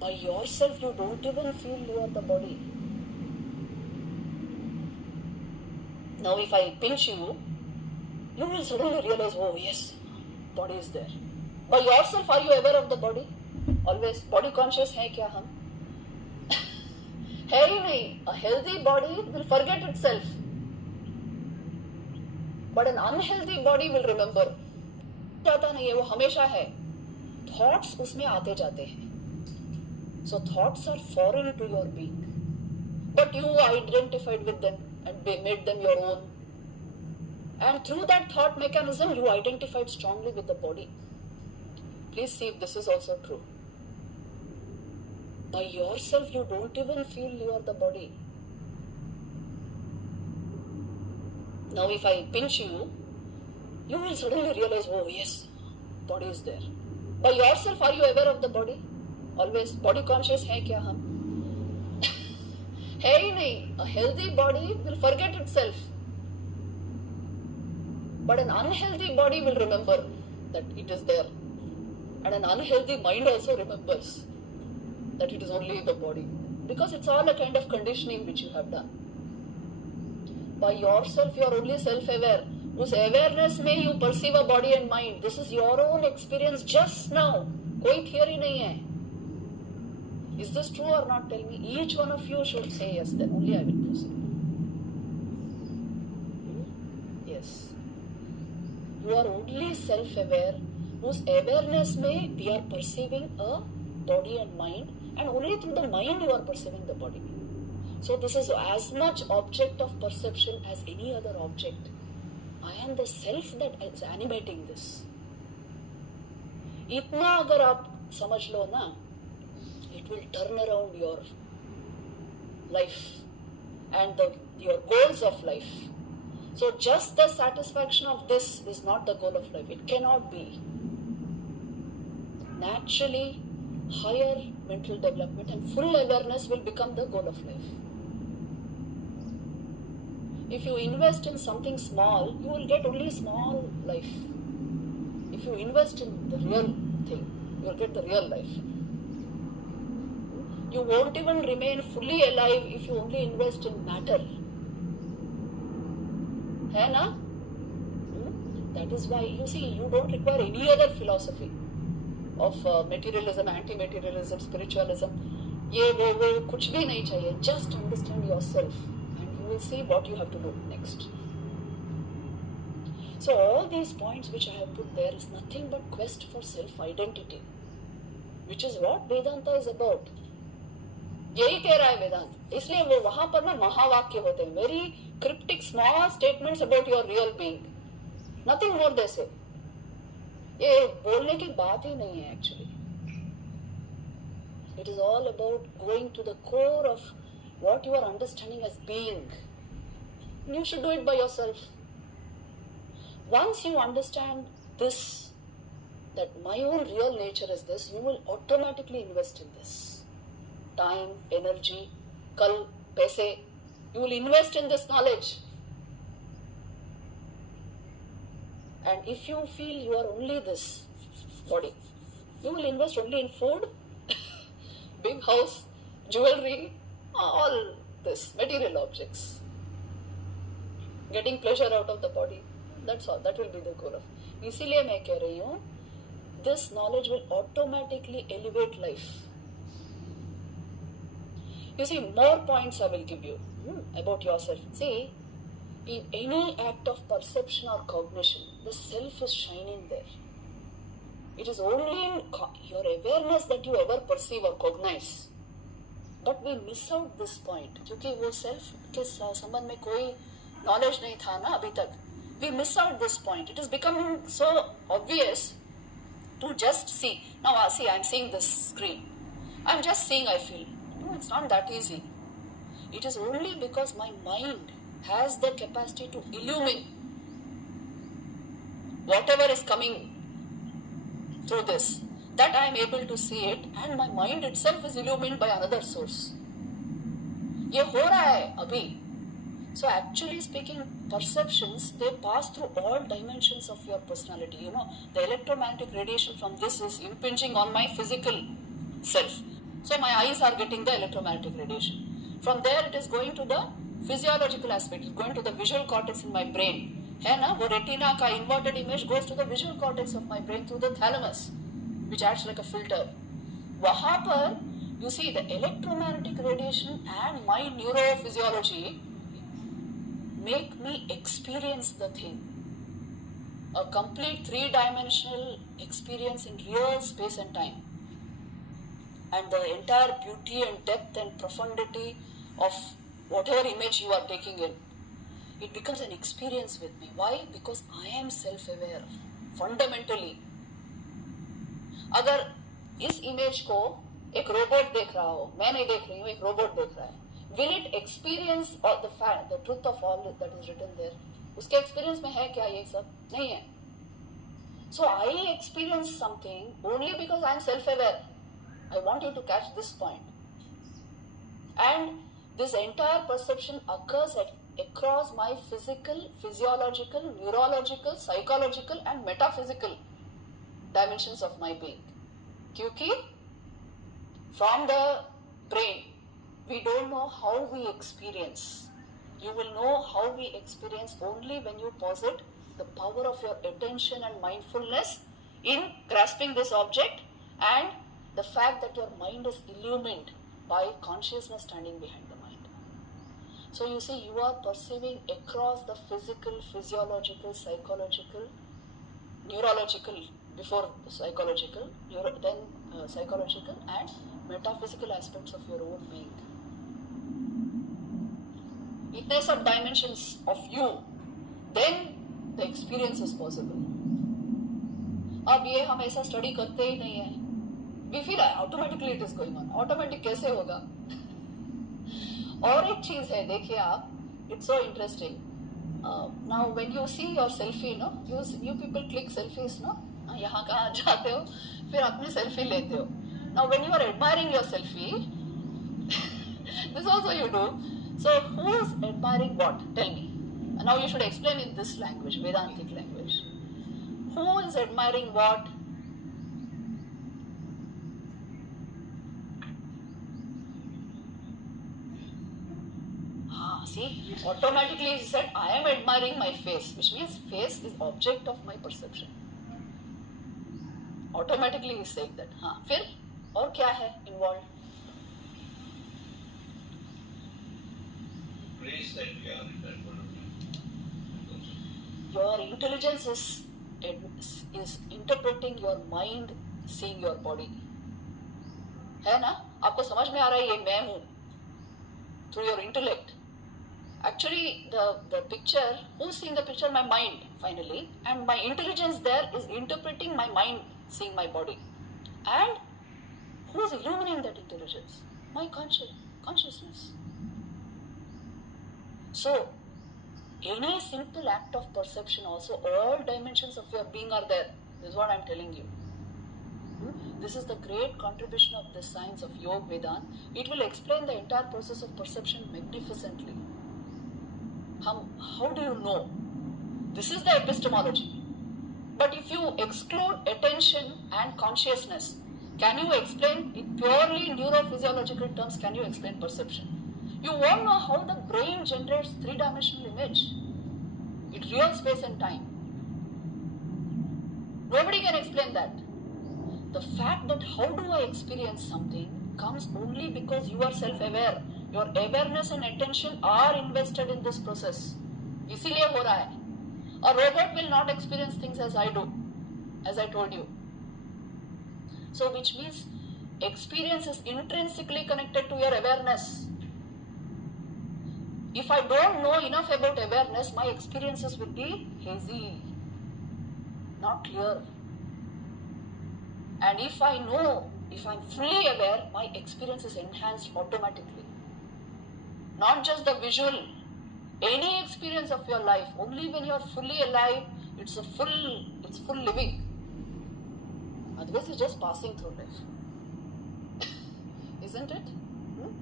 By yourself, you don't even feel you are the body. Now, if I pinch you, you will suddenly realize, oh yes, body is there. By yourself, are you aware of the body? Always body conscious है क्या हम? है ही नहीं. A healthy body will forget itself. But an unhealthy body will remember. जाता नहीं है, वो हमेशा है. Thoughts उसमें आते जाते हैं. So thoughts are foreign to your being. But you identified with them and made them your own. And through that thought mechanism, you identified strongly with the body. Please see if this is also true. By yourself, you don't even feel you are the body. Now, if I pinch you, you will suddenly realize, oh yes, body is there. By yourself, are you aware of the body? Always body conscious है क्या हम? है ही नहीं. A healthy body will forget itself. But an unhealthy body will remember that it is there. And an unhealthy mind also remembers that it is only the body. Because it's all a kind of conditioning which you have done. By yourself, you are only self-aware. उस awareness में you perceive a body and mind. This is your own experience just now. कोई theory नहीं है. Is this true or not? Tell me. Each one of you should say yes. Then only I will proceed. Yes. You are only self-aware. Whose awareness may we are perceiving a body and mind, and only through the mind you are perceiving the body. So this is as much object of perception as any other object. I am the self that is animating this. इतना अगर आप समझ लो ना, it will turn around your life and your goals of life. So just the satisfaction of this is not the goal of life. It cannot be. Naturally, higher mental development and full awareness will become the goal of life. If you invest in something small, you will get only small life. If you invest in the real thing, you will get the real life. You won't even remain fully alive if you only invest in matter. है ना? That is why, you see, you don't require any other philosophy of materialism, anti-materialism, spiritualism. ये वो कुछ भी नहीं चाहिए. Just understand yourself and you will see what you have to do next. So all these points which I have put there is nothing but quest for self-identity, which is what Vedanta is about. यही कह रहा है वेदांत. इसलिए वो वहां पर ना महावाक्य होते हैं, very cryptic small statements about your real being. Nothing more they say. ये बोलने की बात ही नहीं है actually. It is all about going to the core of what you are understanding as being. You should do it by yourself. Once you understand this, that my own real nature is this, you will automatically invest in this. Time, energy, kal, paise, you will invest in this knowledge. And if you feel you are only this body, you will invest only in food, big house, jewelry, all this, material objects. Getting pleasure out of the body, that's all, that will be the goal of. इसीलिए मैं कह रही हूँ, this knowledge will automatically elevate life. You see, more points I will give you about yourself. See, in any act of perception or cognition, the self is shining there. It is only in your awareness that you ever perceive or cognize. But we miss out this point, क्योंकि वो self के संबंध में कोई knowledge नहीं था ना अभी तक. We miss out this point. It is becoming so obvious to just see. Now see, I am seeing this screen. I am just seeing, I feel. No, it's not that easy. It is only because my mind has the capacity to illumine whatever is coming through this, that I am able to see it, and my mind itself is illumined by another source. ये हो रहा है अभी. So actually speaking, perceptions, they pass through all dimensions of your personality. You know, the electromagnetic radiation from this is impinging on my physical self. So my eyes are getting the electromagnetic radiation. From there it is going to the physiological aspect, it's going to the visual cortex in my brain. है ना, वो retina का inverted image goes to the visual cortex of my brain through the thalamus, which acts like a filter. वहाँ पर you see the electromagnetic radiation and my neurophysiology make me experience the thing. A complete three-dimensional experience in real space and time. And the entire beauty and depth and profundity of whatever image you are taking in, it becomes an experience with me. Why? Because I am self-aware, fundamentally. अगर इस image को एक robot देख रहा हो, मैं नहीं देख रही हूँ, एक रोबोट देख रहा है, will it experience all the fact, the truth of all that is written there? उसके एक्सपीरियंस में है क्या ये सब? नहीं है. So I experience something only because I am self-aware. I want you to catch this point. And this entire perception occurs across my physical, physiological, neurological, psychological and metaphysical dimensions of my being. Kyunki from the brain, we don't know how we experience. You will know how we experience only when you posit the power of your attention and mindfulness in grasping this object and the fact that your mind is illumined by consciousness standing behind the mind. So you see, you are perceiving across the physical, physiological, psychological, neurological, before psychological, then psychological and metaphysical aspects of your own being. इतने सब dimensions of you, then the experience is possible. अब ये हम ऐसा study करते ही नहीं है. We feel automatically it is going on. Automatic कैसे होगा? और एक चीज है, देखिए आप, it's so interesting. Now when you see your selfie, no, you people click selfies, no? यहाँ कहाँ जाते हो, फिर अपनी selfie लेते हो. Now when you are admiring your selfie, this also you do. So who is admiring what? Tell me. Now you should explain in this language, Vedantic language. Who is admiring what? See, automatically he said, I am admiring my face, which means face is object of my perception. Automatically he is saying that. हाँ, फिर और क्या है involved? Praise that we are in that world. Your intelligence is interpreting your mind, seeing your body. है ना? आपको समझ में आ रहा है ये मैं हूँ through your intellect. Actually, the picture, who's seeing the picture? My mind, finally. And my intelligence there is interpreting my mind, seeing my body. And who's illuminating that intelligence? My consciousness. So, any simple act of perception also, all dimensions of your being are there. This is what I'm telling you. This is the great contribution of the science of Yoga Vedanta. It will explain the entire process of perception magnificently. How do you know? This is the epistemology. But if you exclude attention and consciousness, can you explain in purely neurophysiological terms, can you explain perception? You won't know how the brain generates three-dimensional image in real space and time. Nobody can explain that. The fact that how do I experience something comes only because you are self-aware. Your awareness and attention are invested in this process. इसीलिए हो रहा है. A robot will not experience things as I do, as I told you. So which means experience is intrinsically connected to your awareness. If I don't know enough about awareness, my experiences will be hazy, not clear. And if I know, if I'm fully aware, my experience is enhanced automatically. Not just the visual, any experience of your life, only when you're fully alive, it's full living. Otherwise, it's just passing through life. Isn't it?